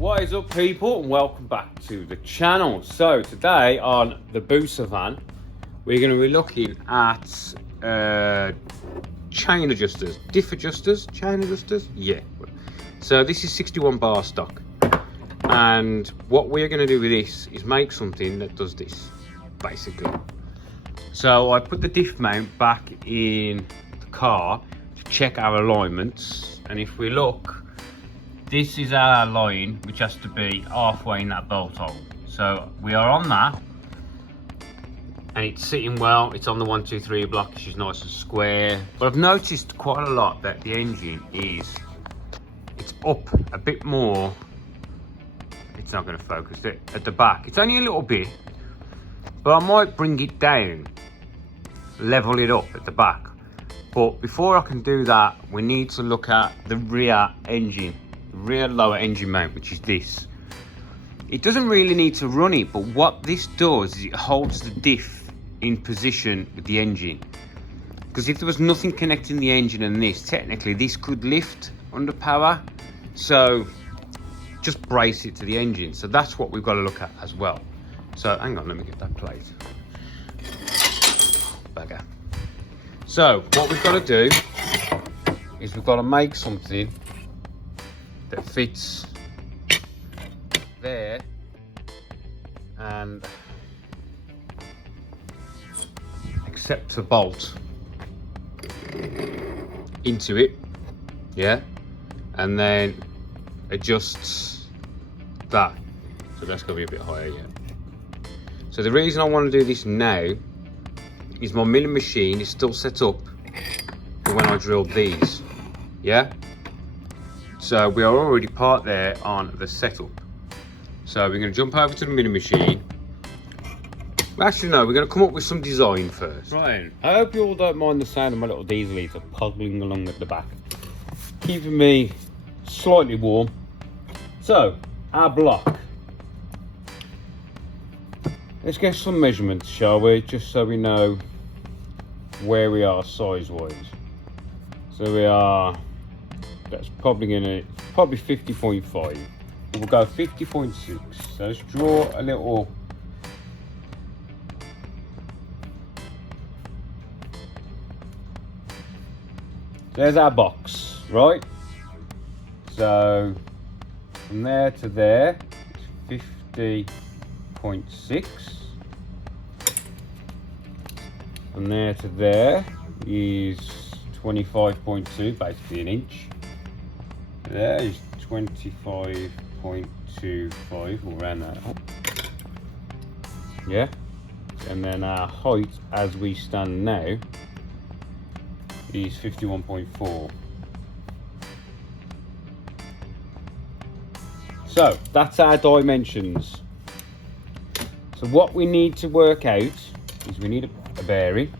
What is up, people, and welcome back to the channel. So today on the Hayabusa van, we're going to be looking at chain adjusters, diff adjusters, chain adjusters, yeah. So this is 61 bar stock, and what we're going to do with this is make something that does this, basically. So I put the diff mount back in the car to check our alignments, and if we look, this is our line, which has to be halfway in that bolt hole. So we are on that, and it's sitting well. It's on the 1, 2, 3 block, which is nice and square. But I've noticed quite a lot that the engine it's up a bit more. It's not going to focus it at the back. It's only a little bit, but I might bring it down, level it up at the back. But before I can do that, we need to look at the rear engine. Rear lower engine mount, which is this. It doesn't really need to run it, but what this does is it holds the diff in position with the engine, because if there was nothing connecting the engine and this, technically this could lift under power, so just brace it to the engine. So that's what we've got to look at as well. So hang on, let me get that plate. Bugger. So what we've got to do is we've got to make something that fits there and accepts a bolt into it, yeah, and then adjusts that. So that's going to be a bit higher, yeah. So the reason I want to do this now is my milling machine is still set up for when I drilled these, yeah. So we are already part there on the setup. So we're going to jump over to the milling machine. Actually, no, we're going to come up with some design first. Right, I hope you all don't mind the sound of my little diesel heater puddling along at the back, keeping me slightly warm. So, our block. Let's get some measurements, shall we? Just so we know where we are size-wise. So we are... That's probably 50.5. We'll go 50.6. So let's draw a little. There's our box, right? So from there to there, it's 50.6. From there to there is 25.2, basically an inch. There is 25.25, we'll round that up. Yeah, and then our height as we stand now is 51.4. So that's our dimensions. So what we need to work out is we need a bearing.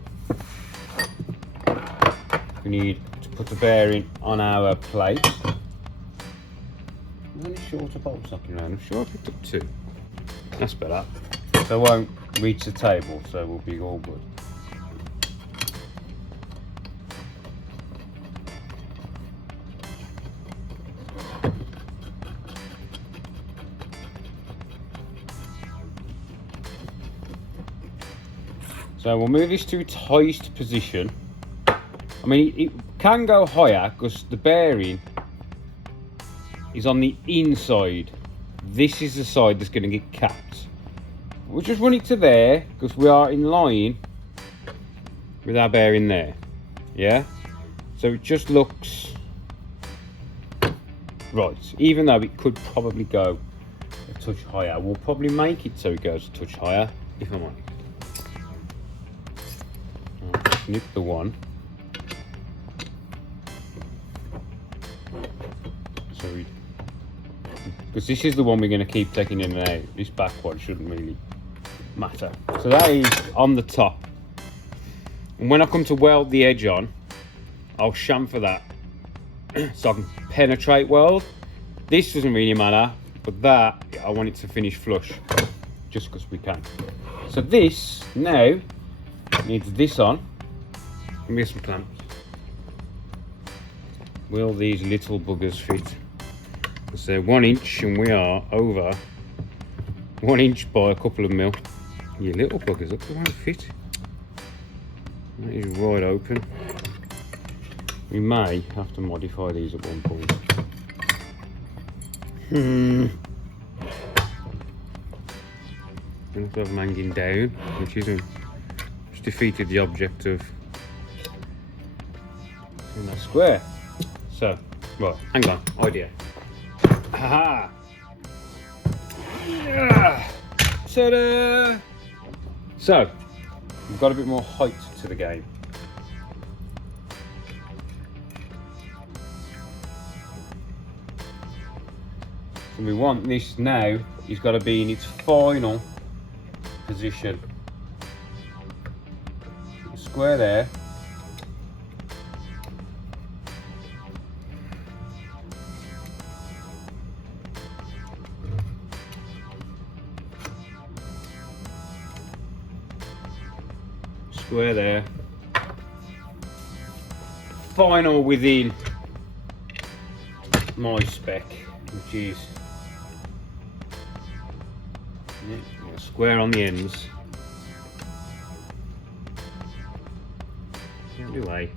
We need to put the bearing on our plate. Any shorter bolts knocking around? I'm sure I picked up 2. That's better. They won't reach the table, so we'll be all good. So we'll move this to its highest position. I mean, it can go higher because the bearing is on the inside. This is the side that's going to get capped. We'll just run it to there because we are in line with our bearing there, yeah. So it just looks right, even though it could probably go a touch higher. We'll probably make it so it goes a touch higher, if I'm honest. I'll snip the one. So we, because this is the one we're going to keep taking in and out. This back one shouldn't really matter. So that is on the top. And when I come to weld the edge on, I'll chamfer that so I can penetrate weld. This doesn't really matter, but that, I want it to finish flush, just because we can. So this now needs this on. Give me some clamps. Will these little buggers fit? So 1 inch, and we are over 1 inch by a couple of mil. You little buggers, look, they won't fit. That is wide open. We may have to modify these at one point. Gonna have to have them hanging down, which isn't, just defeated the object of in that square. So, right, hang on, idea. Haha! Yeah. Ta-da! So, we've got a bit more height to the game. So we want this now, it's got to be in its final position. Square there. Square there. Final within my spec, which is square on the ends. Can't do A.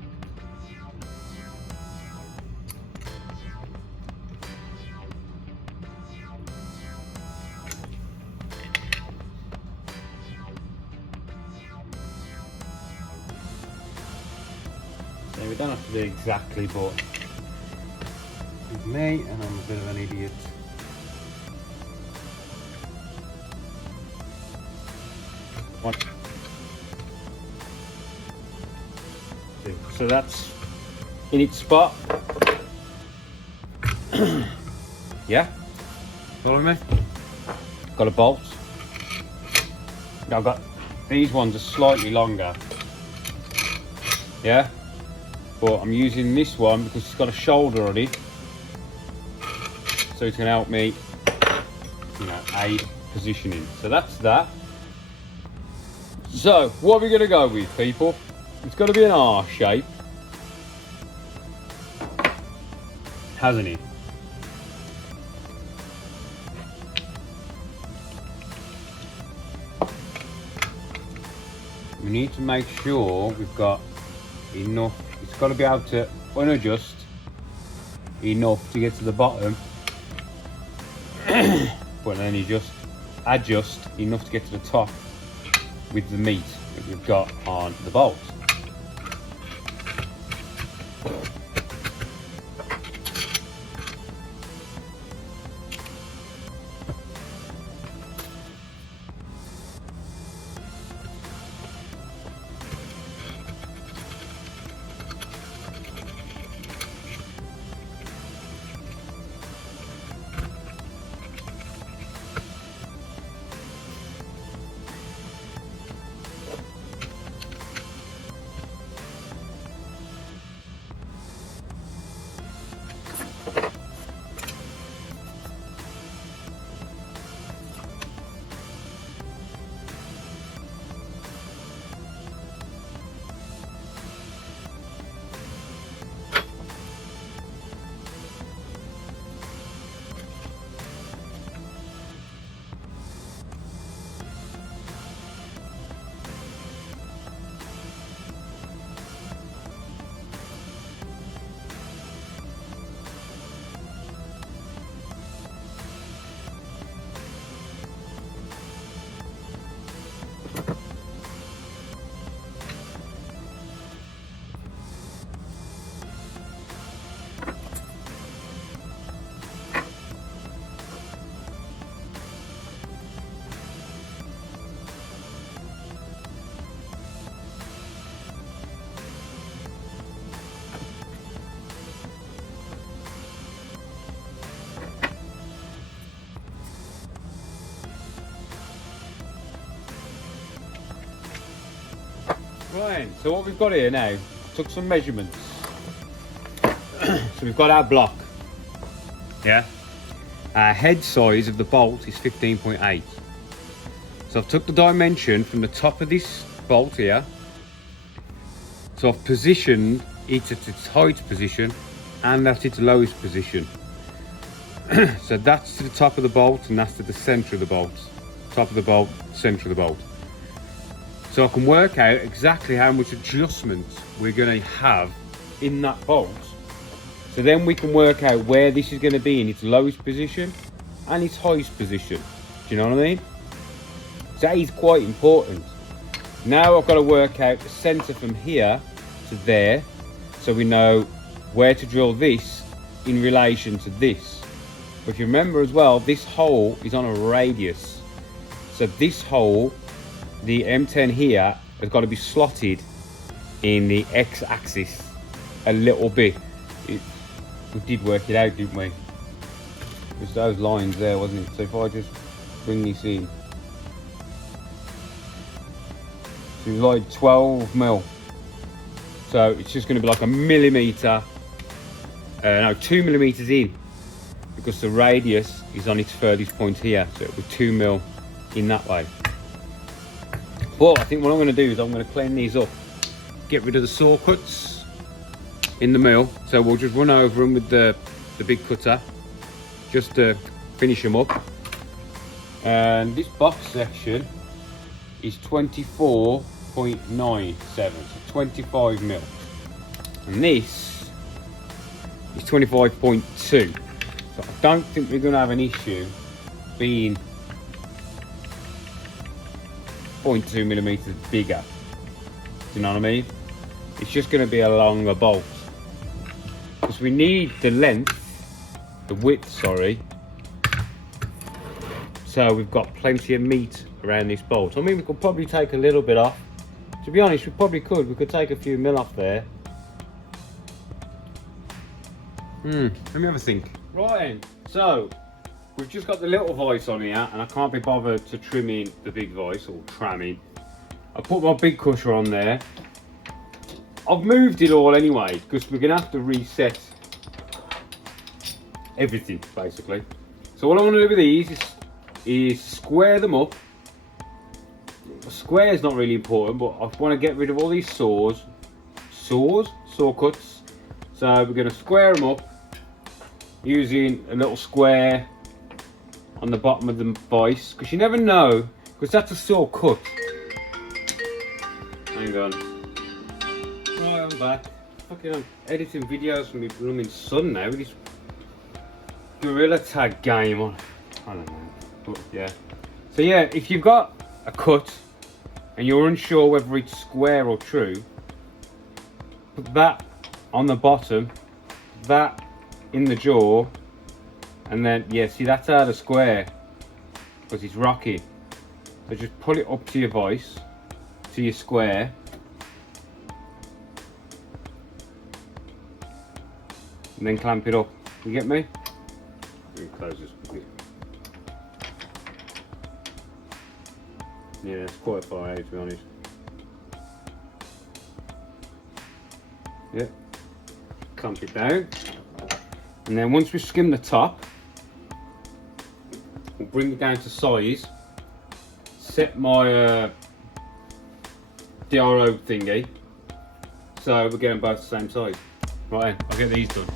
So we don't have to do exactly, but with me, and I'm a bit of an idiot. What? So that's in its spot. Yeah, follow me. Got a bolt. Now I've got these ones are slightly longer. Yeah, but I'm using this one because it's got a shoulder on it, so it's going to help me, aid positioning. So that's that. So, what are we going to go with, people? It's got to be an R shape, hasn't it? We need to make sure we've got enough. It's got to be able to unadjust enough to get to the bottom, but then you just adjust enough to get to the top with the meat that we've got on the bolt. Right, so what we've got here now, took some measurements. So we've got our block. Yeah. Our head size of the bolt is 15.8. So I've took the dimension from the top of this bolt here. So I've positioned it at its height position and at its lowest position. So that's to the top of the bolt, and that's to the center of the bolt. Top of the bolt, center of the bolt. So I can work out exactly how much adjustment we're going to have in that bolt. So then we can work out where this is going to be in its lowest position and its highest position. Do you know what I mean? So that is quite important. Now I've got to work out the center from here to there, so we know where to drill this in relation to this. But if you remember as well, this hole is on a radius. So this hole, the M10 here, has got to be slotted in the x-axis a little bit. We did work it out, didn't we? Just those lines there, wasn't it? So if I just bring this in, so it's like 12 mil. So it's just going to be like a millimetre, no, 2 millimeters in, because the radius is on its furthest point here. So it'll be 2 mil in that way. But I think what I'm going to do is I'm going to clean these up, get rid of the saw cuts in the mill. So we'll just run over them with the big cutter, just to finish them up. And this box section is 24.97, so 25 mil. And this is 25.2. So I don't think we're going to have an issue being 0.2 millimeters bigger. Do you know what I mean? It's just going to be a longer bolt, because we need the length, the width, sorry, so we've got plenty of meat around this bolt. I mean, we could probably take a little bit off. To be honest, we probably could. We could take a few mil off there. Let me have a think. Right, so we've just got the little vice on here, and I can't be bothered to trim in the big vice, or tramming. I put my big crusher on there. I've moved it all anyway, because we're going to have to reset everything, basically. So what I want to do with these is square them up. Square is not really important, but I want to get rid of all these saw cuts. So we're going to square them up using a little square on the bottom of the vice, because you never know, because that's a saw cut. Hang on. Right, I'm back. Fucking I'm editing videos from my blooming son now with this gorilla tag game on. I don't know. But yeah. So yeah, if you've got a cut and you're unsure whether it's square or true, put that on the bottom, that in the jaw, and then yeah, see, that's out of square because it's rocky. So just pull it up to your vice, to your square, and then clamp it up. You get me? Let me close this quickly. Yeah, it's quite far out, to be honest. Yeah, clamp it down, and then once we skim the top, we'll bring it down to size. Set my DRO thingy, so we're getting both the same size. Right, I'll get these done.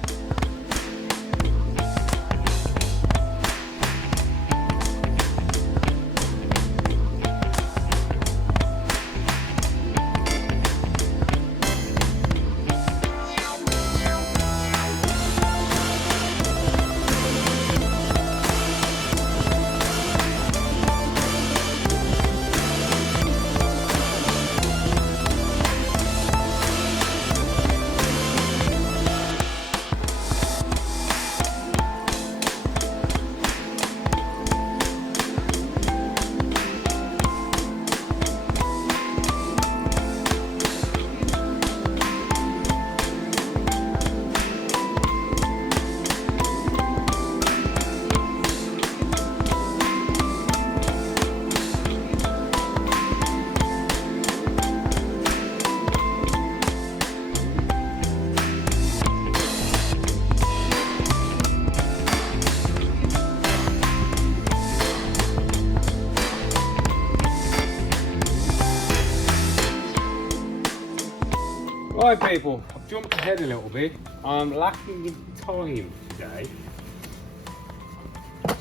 Right people, I've jumped ahead a little bit. I'm lacking in time today.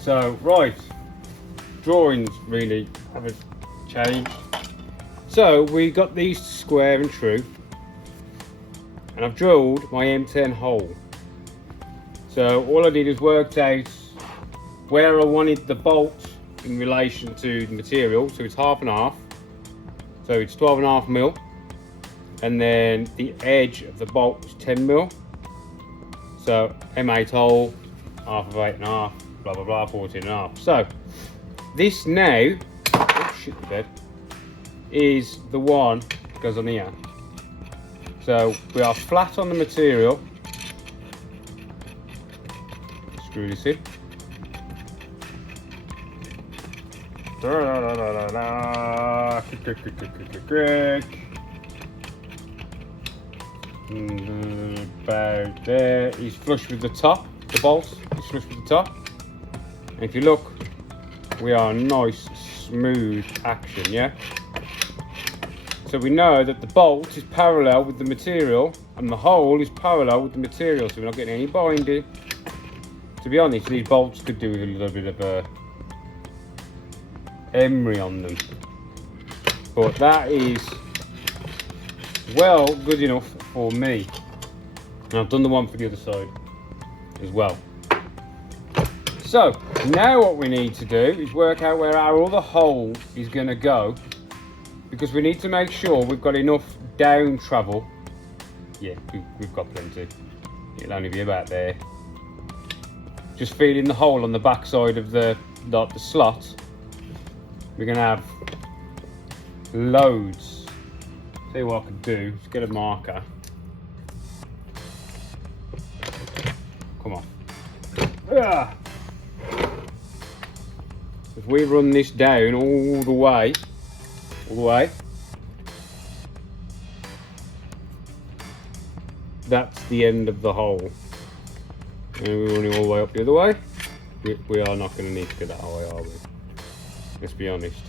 So, right, drawings really haven't changed. So, we got these square and true, and I've drilled my M10 hole. So, all I did is worked out where I wanted the bolt in relation to the material. So, it's half and half. So, it's 12.5 mil, and then the edge of the bolt is 10 mil. So, M8 hole, half of 8.5. Blah blah blah, 14.5. So this now, oh shit, the bed, is the one that goes on here. So we are flat on the material. Screw this in. About there. He's flush with the top. The bolt is flush with the top. And if you look, we are nice, smooth action, yeah? So we know that the bolt is parallel with the material and the hole is parallel with the material, so we're not getting any binding. To be honest, these bolts could do with a little bit of a emery on them. But that is, well, good enough for me. And I've done the one for the other side as well. So now what we need to do is work out where our other hole is going to go, because we need to make sure we've got enough down travel. Yeah, we've got plenty. It'll only be about there. Just feeling the hole on the back side of the slot. We're going to have loads. Tell you what I could do is get a marker. Come on. Ah! If we run this down all the way, that's the end of the hole. And we're running all the way up the other way. We are not going to need to get that high, are we? Let's be honest.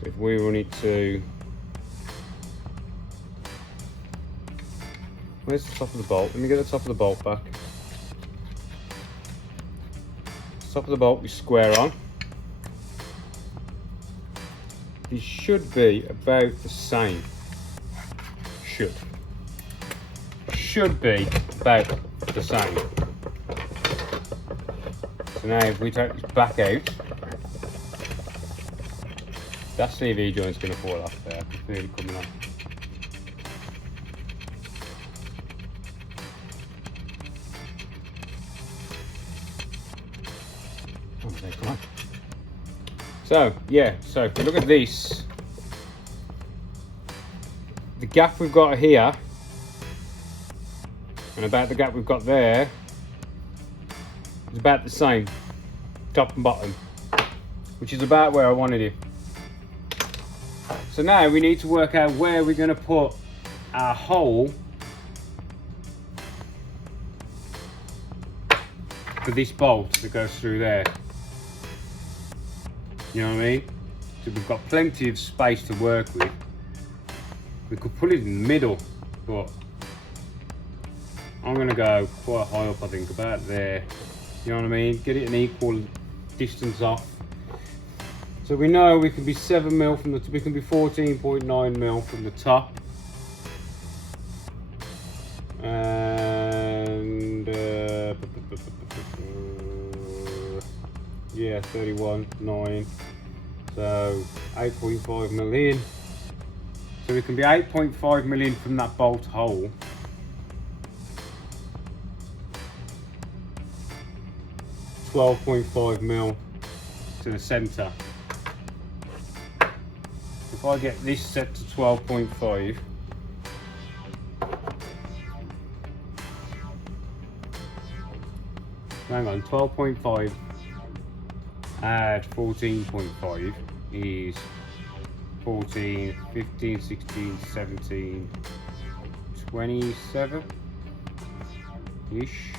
So if we run it to, where's the top of the bolt? Let me get the top of the bolt back. Top of the bolt we square on. It should be about the same. Should be about the same. So now if we take this back out, that CV joint's going to fall off there. I can feel it coming off. Come on. So yeah, so if we look at this, the gap we've got here and about the gap we've got there is about the same, top and bottom, which is about where I wanted it. So now we need to work out where we're going to put our hole for this bolt that goes through there. You know what I mean? So we've got plenty of space to work with. We could put it in the middle, but I'm going to go quite high up, I think, about there. You know what I mean? Get it an equal distance off. So we know we can be 7 mil from the, we can be 14.9 mil from the top. And yeah, 31.9. So 8.5 million. So we can be 8.5 million from that bolt hole. $12.5 mil to the centre. If I get this set to 12.5, hang on, 12.5 add 14.5 is 14, 15, 16, 17, 27 ish.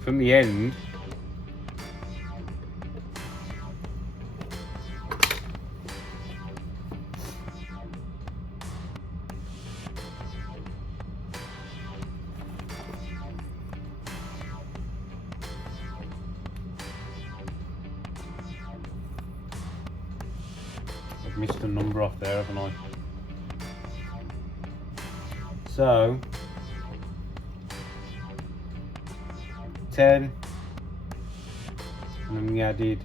From the end, missed a number off there, haven't I? So 10, and then we added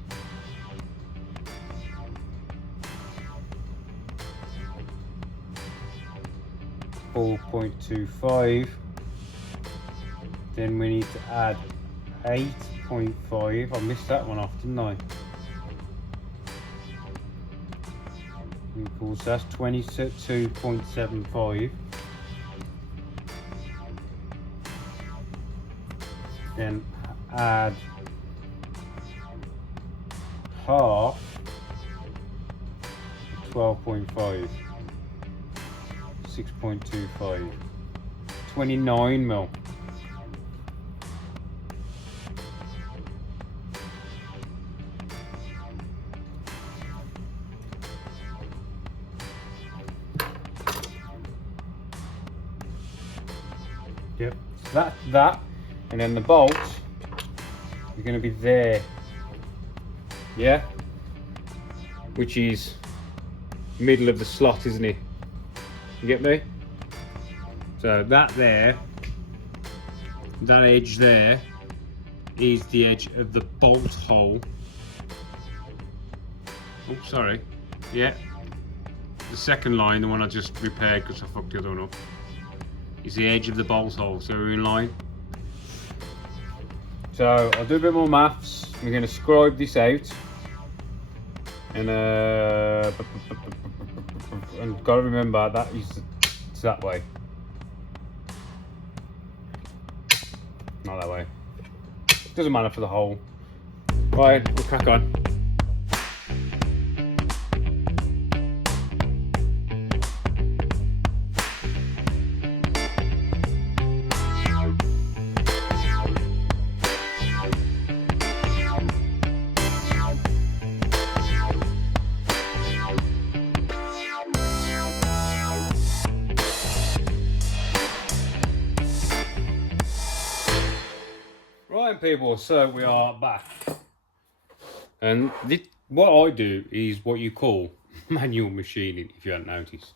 4.25. Then we need to add 8.5. I missed that one off, didn't I? Equals, that's 22.75. Then add half, 12.5, 6.25, 29 mil. Yep, so that, and then the bolt is going to be there, yeah, which is middle of the slot, isn't it? You get me? So that there, that edge there, is the edge of the bolt hole. Oh, sorry. Yeah, the second line, the one I just repaired because I fucked the other one up, is the edge of the bolt hole, so we're in line. So I'll do a bit more maths. We're going to scribe this out, and got to remember that it's that way, not that way. Doesn't matter for the hole. Right, we'll crack on. Right, people, so we are back, and what I do is what you call manual machining, if you haven't noticed.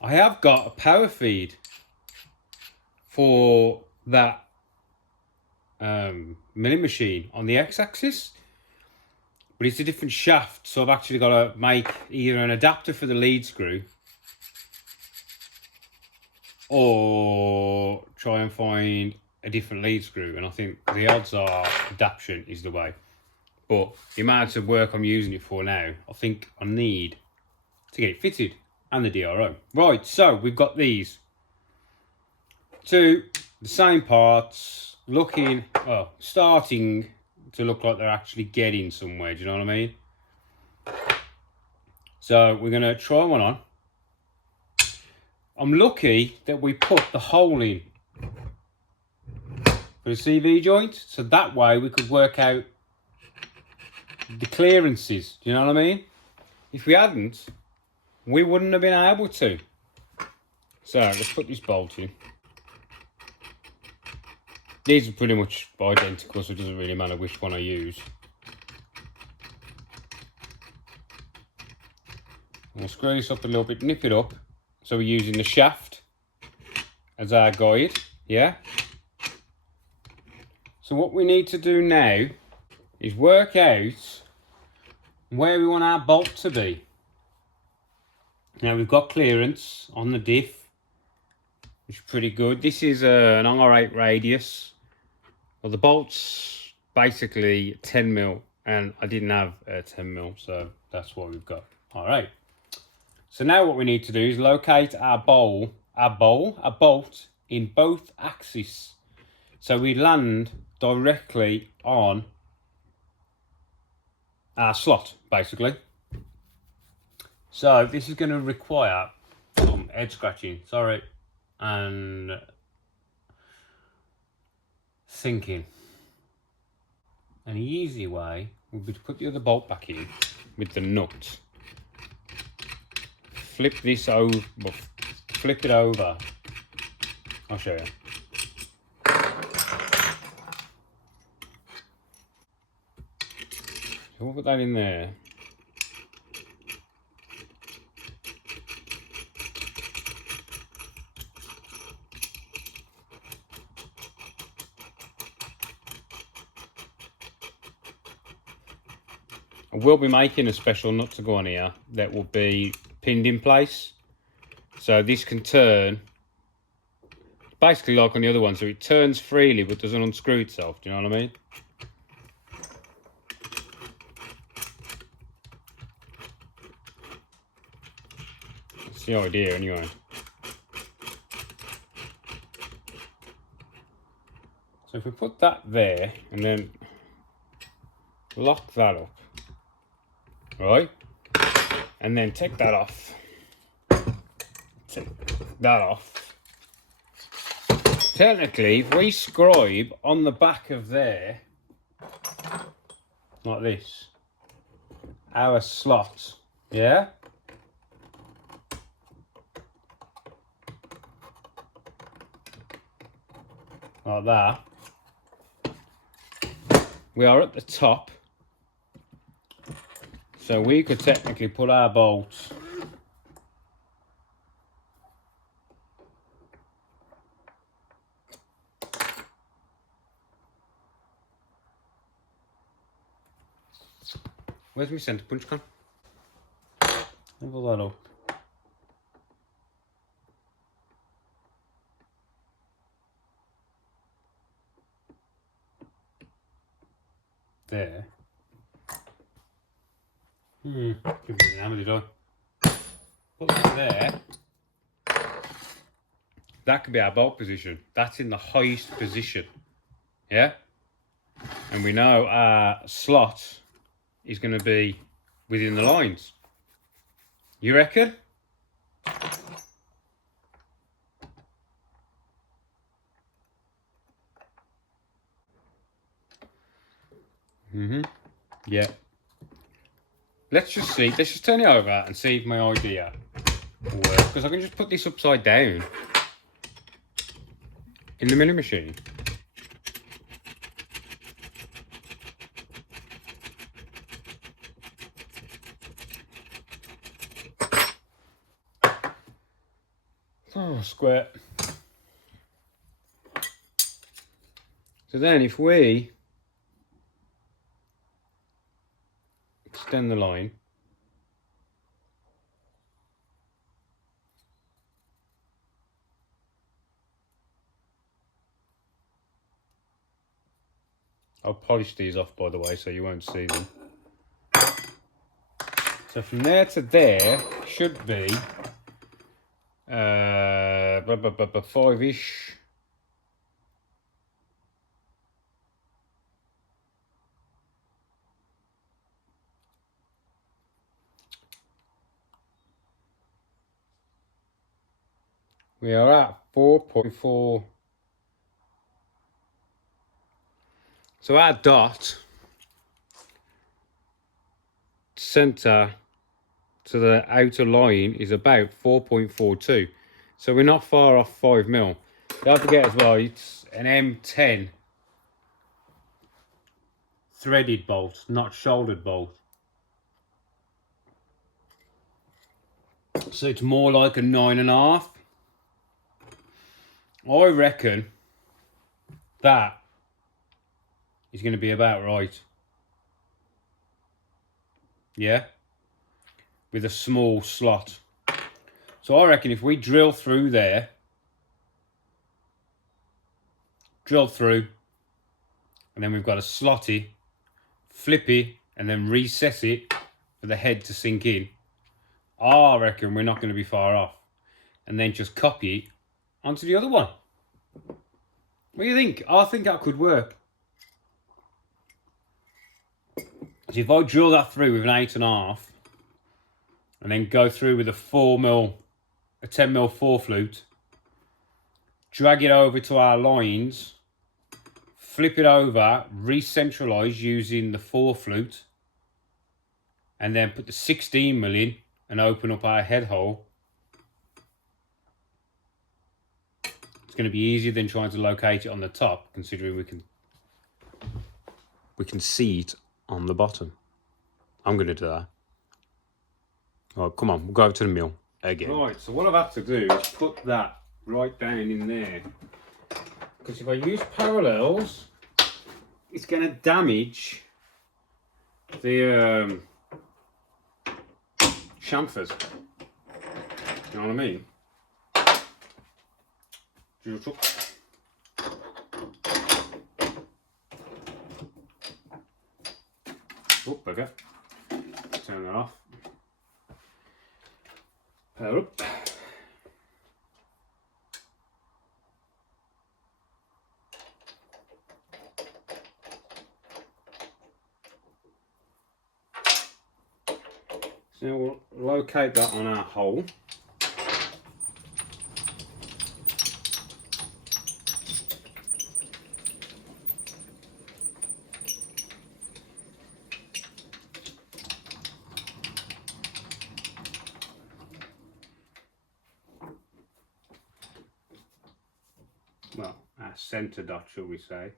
I have got a power feed for that milling machine on the x-axis, but it's a different shaft, so I've actually got to make either an adapter for the lead screw or try and find a different lead screw, and I think the odds are adaptation is the way. But the amount of work I'm using it for now, I think I need to get it fitted, and the DRO. Right, so we've got these two, the same parts, looking, well, starting to look like they're actually getting somewhere, do you know what I mean? So we're gonna try one on. I'm lucky that we put the hole in for the CV joint, so that way we could work out the clearances, do you know what I mean? If we hadn't, we wouldn't have been able to. So let's put this bolt in. These are pretty much identical, so it doesn't really matter which one I use. We'll screw this up a little bit, nip it up, so we're using the shaft as our guide, yeah? So what we need to do now is work out where we want our bolt to be. Now we've got clearance on the diff, which is pretty good. This is an R8 radius. Well, the bolt's basically 10 mil, and I didn't have 10 mil, so that's what we've got. All right. So now what we need to do is locate our bolt in both axes, so we land directly on our slot, basically. So this is going to require some head scratching, sorry, and thinking. An easy way would be to put the other bolt back in with the nut. Flip this over, flip it over. I'll show you. So we'll put that in there. I will be making a special nut to go on here that will be pinned in place. So this can turn, basically like on the other one, so it turns freely but doesn't unscrew itself, do you know what I mean? That's the idea anyway. So if we put that there and then lock that up, right? And then take that off. Take that off. Technically, if we scribe on the back of there, like this, our slot, yeah? Like that. We are at the top, so we could technically put our bolts where's my centre punch gone? Level that up. There. Give me the hammer, did I? Put that there. That could be our bolt position. That's in the highest position. Yeah? And we know our slot is going to be within the lines. You reckon? Yeah. Let's just see. Let's just turn it over and see if my idea will work. Because I can just put this upside down in the milling machine. Oh, square. So then if we extend the line, I'll polish these off by the way so you won't see them. So from there to there should be 5-ish. We are at 4.4. So our dot centre to the outer line is about 4.42. So we're not far off 5mm. Don't forget as well, it's an M10 threaded bolt, not shouldered bolt. So it's more like a 9.5. I reckon that is going to be about right. Yeah? With a small slot. So I reckon if we drill through there, drill through, and then we've got a slotty, flippy, and then recess it for the head to sink in, I reckon we're not going to be far off. And then just copy it onto the other one. What do you think? I think that could work. So if I drill that through with an 8.5 and then go through with a 10mm 4 flute, drag it over to our lines, flip it over, re-centralise using the 4 flute, and then put the 16mm in and open up our head hole, it's going to be easier than trying to locate it on the top, considering we can see it on the bottom. I'm going to do that. All right, come on, we'll go over to the mill again. Right, so what I've had to do is put that right down in there. Because if I use parallels, it's going to damage the chamfers. You know what I mean? Oh, bugger. Turn that off. Power up. So now we'll locate that on our hole. Well, our centre dot, shall we say.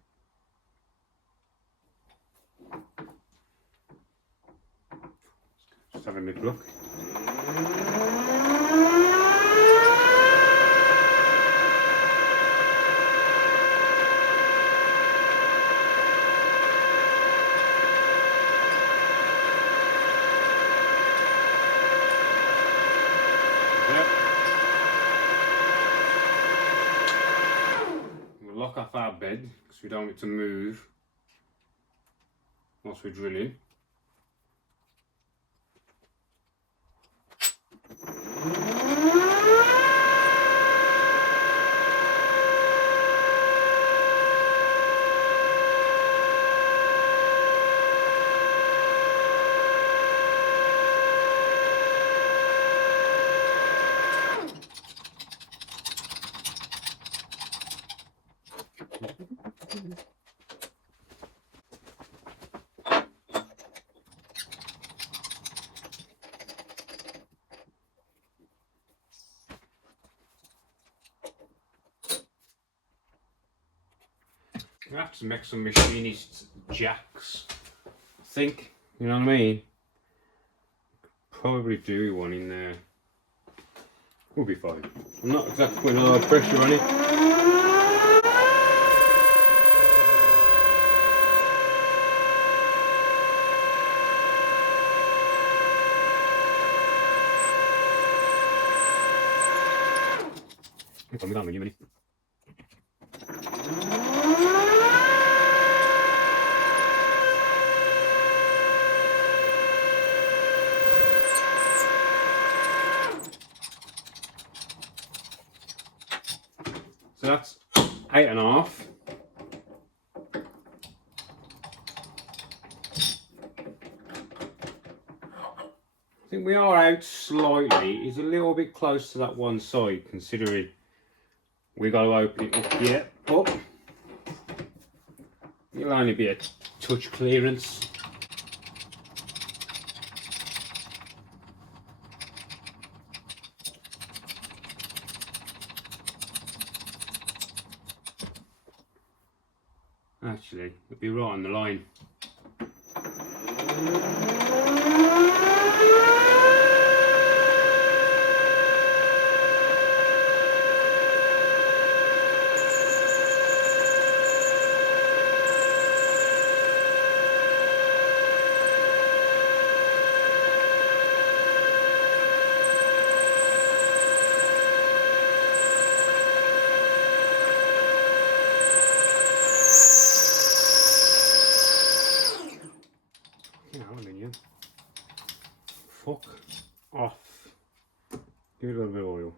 Just have a good look. We'll lock off our bed because we don't want it to move whilst we're drilling. We have to make some machinist jacks, I think, you know what I mean? Probably do one in there. We'll be fine. I'm not exactly putting a lot of pressure on it. Come on, give me. So that's 8.5. I think we are out slightly. It's a little bit close to that one side, considering we got to open it up here, but it'll only be a touch clearance. Actually, it'll be right on the line. Fuck off. Give it a little bit of oil.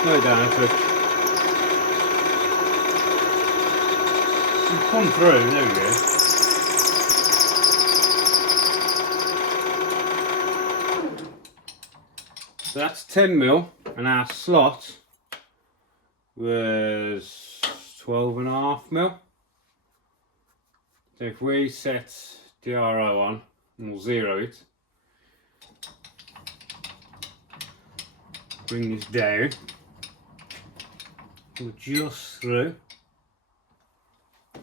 Slow it down a touch. It's come through, there we go. So that's 10mm and our slot was 12.5mm. So if we set DRO on and we'll zero it, bring this down, we'll just through. I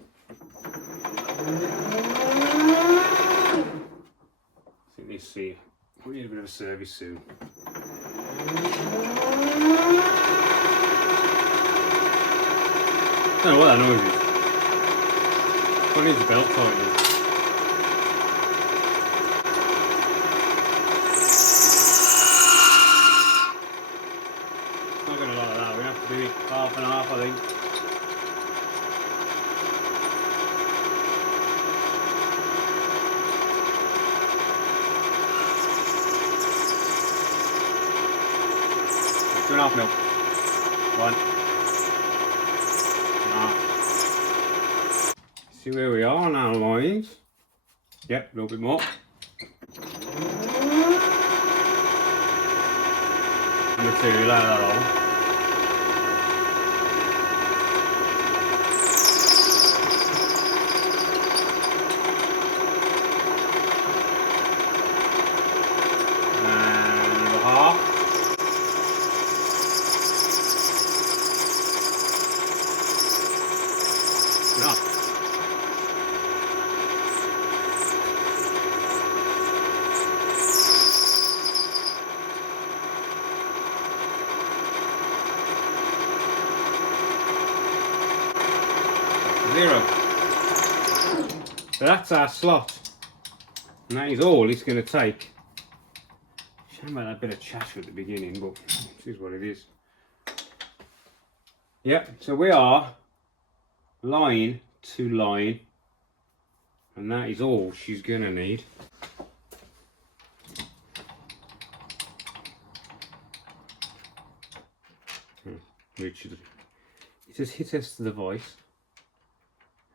think this here, we need a bit of a service soon. Don't know what that noise is. What is the belt tightening? It's not going to like that. We have to do it half and half, I think. Two and a half mil. One. See where we are on our lines. Yep, a little bit more. Material out of that hole. And another half. No. Zero. So that's our slot, and that is all it's going to take. Shame about that bit of chatter at the beginning, but this is what it is. Yep, so we are line to line, and that is all she's going to need. Richard, it just hit us to the voice.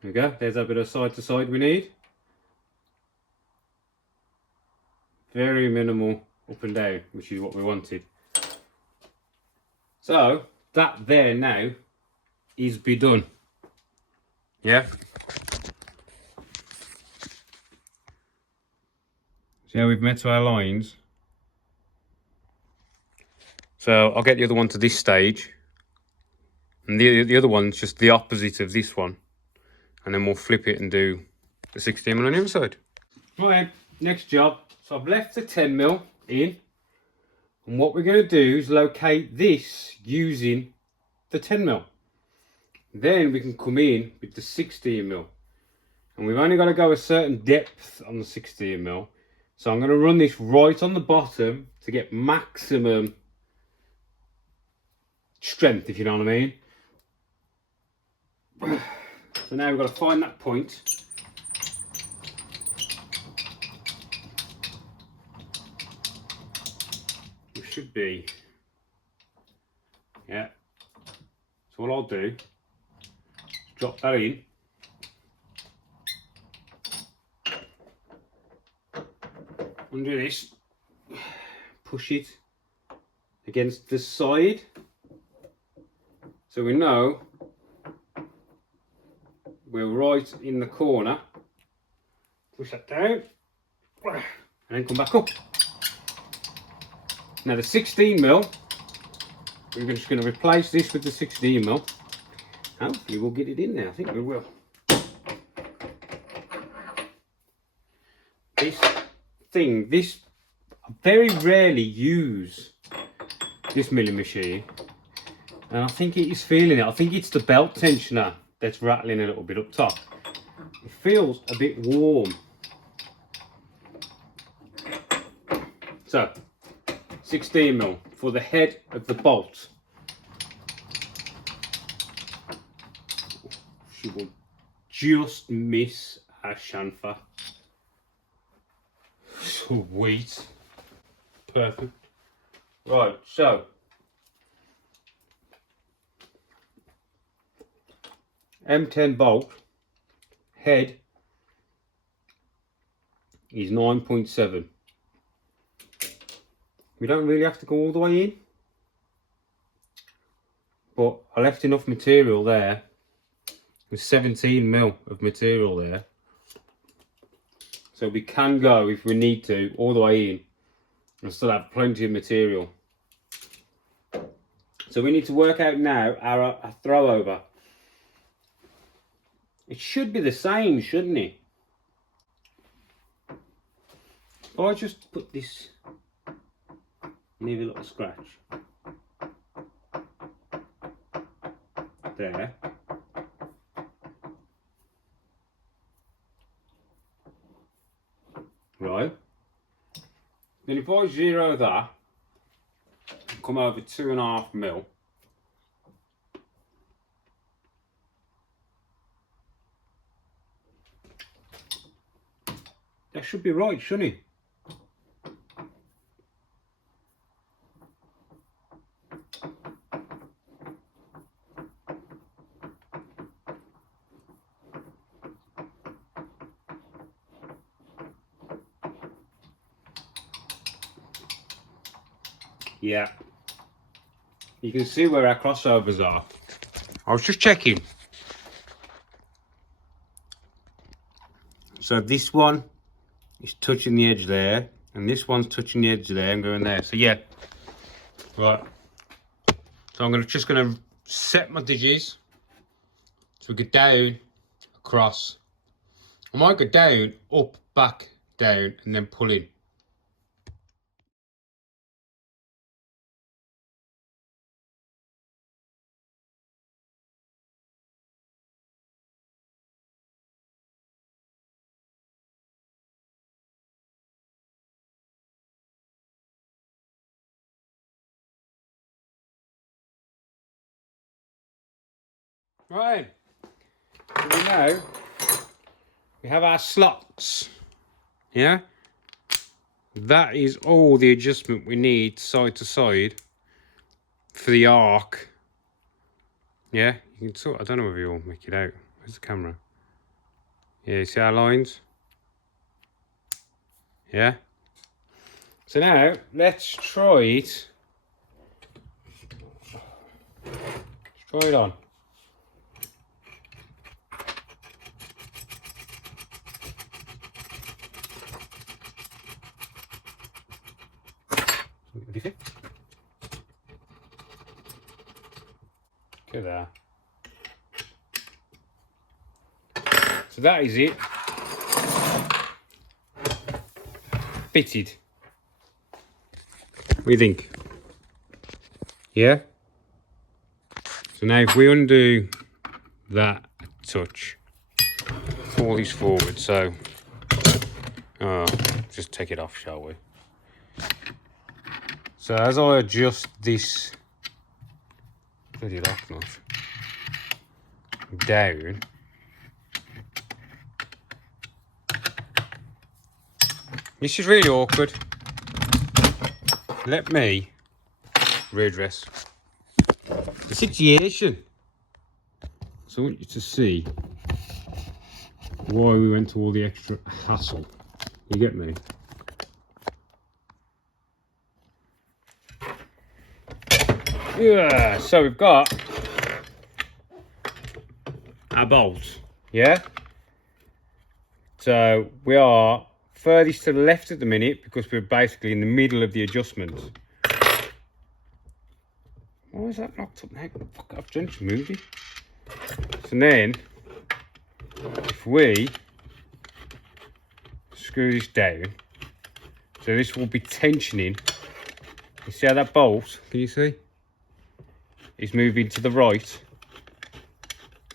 There we go, there's that bit of side to side we need. Very minimal up and down, which is what we wanted. So that there now is be done. Yeah. See how we've met to our lines? So I'll get the other one to this stage, and the other one's just the opposite of this one, and then we'll flip it and do the 16mm on the other side. Right, next job. So I've left the 10mm in, and what we're going to do is locate this using the 10mm. Then we can come in with the 16mm, and we've only got to go a certain depth on the 16mm. So I'm going to run this right on the bottom to get maximum strength, if you know what I mean. So now we've got to find that point. It should be, yeah. So what I'll do is drop that in. Undo this, push it against the side, so we know we're right in the corner. Push that down, and then come back up. Now the 16mm, we're just going to replace this with the 16mm. Hopefully we'll get it in there, I think we will. This, I very rarely use this milling machine, and I think it is feeling it. I think it's the belt tensioner that's rattling a little bit up top. It feels a bit warm. So 16mm for the head of the bolt. She will just miss our chamfer. Sweet. Perfect. Right, so M10 bolt head is 9.7. We don't really have to go all the way in, but I left enough material there. There's 17mm of material there, so we can go, if we need to, all the way in and still have plenty of material. So we need to work out now our throw over. It should be the same, shouldn't it? If I just put this, leave a little scratch there, if I zero that, come over 2.5 mil. That should be right, shouldn't it? Yeah. You can see where our crossovers are. I was just checking. So this one is touching the edge there, and this one's touching the edge there and going there. So yeah, right. So I'm just gonna set my digits. So we go down, across. I might go down, up, back, down, and then pull in. Right, so we know we have our slots, yeah? That is all the adjustment we need side to side for the arc. Yeah, you can sort, I don't know if you'll make it out. Where's the camera? Yeah, you see our lines? Yeah? So now, let's try it. Let's try it on. Look at that. So that is it. Fitted. What do you think? Yeah? So now if we undo that touch, all is forward, so just take it off, shall we? So as I adjust this bloody lock nut down, this is really awkward. Let me redress the situation. So I want you to see why we went to all the extra hassle. You get me? Yeah, so we've got our bolts, yeah? So we are furthest to the left at the minute because we're basically in the middle of the adjustment. Why is that locked up now? Fuck, I've just moved it. So then, if we screw this down, so this will be tensioning. You see how that bolt, can you see? Is moving to the right.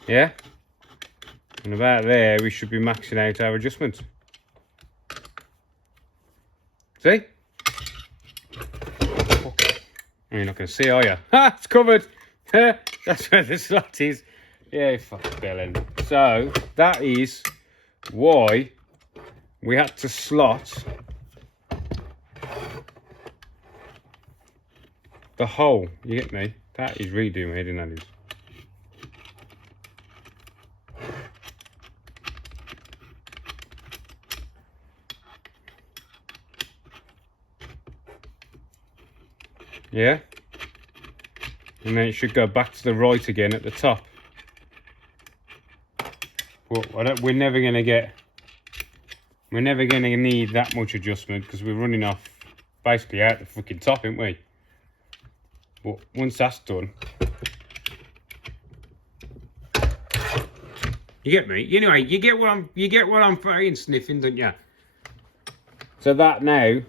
Yeah? And about there, we should be maxing out our adjustment. See? You're not going to see, are you? Ha! It's covered! That's where the slot is. Yeah, fuck bellend. So, that is why we had to slot the hole. You get me? That is really doing my head in, that is. Yeah? And then it should go back to the right again at the top. Well, we're never going to need that much adjustment because we're running off basically out the fucking top, ain't we? But once that's done, you get me. Anyway, you get what I'm fucking sniffing, don't you? So that now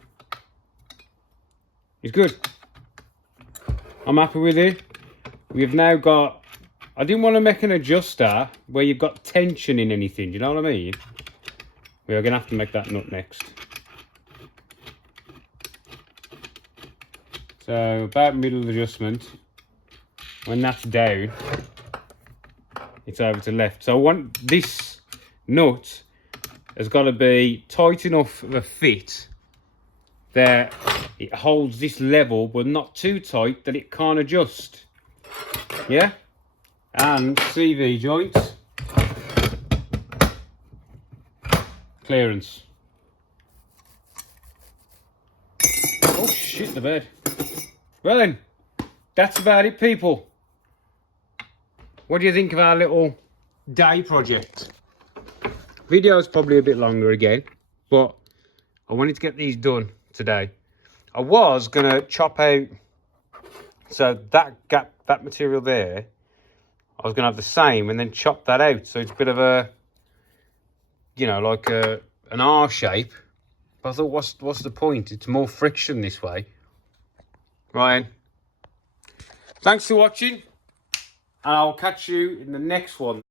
is good. I'm happy with it. We've now got. I didn't want to make an adjuster where you've got tension in anything. Do you know what I mean? We are gonna have to make that nut next. So about middle adjustment. When that's down, it's over to left. So I want this nut has got to be tight enough of a fit that it holds this level, but not too tight that it can't adjust. Yeah? And CV joints. Clearance. Oh shit, the bed. Well then, that's about it, people. What do you think of our little day project? Video's probably a bit longer again, but I wanted to get these done today. I was gonna chop out, so that material there, I was gonna have the same and then chop that out, so it's a bit of a, you know, like an R shape. But I thought, what's the point? It's more friction this way. Ryan, thanks for watching, and I'll catch you in the next one.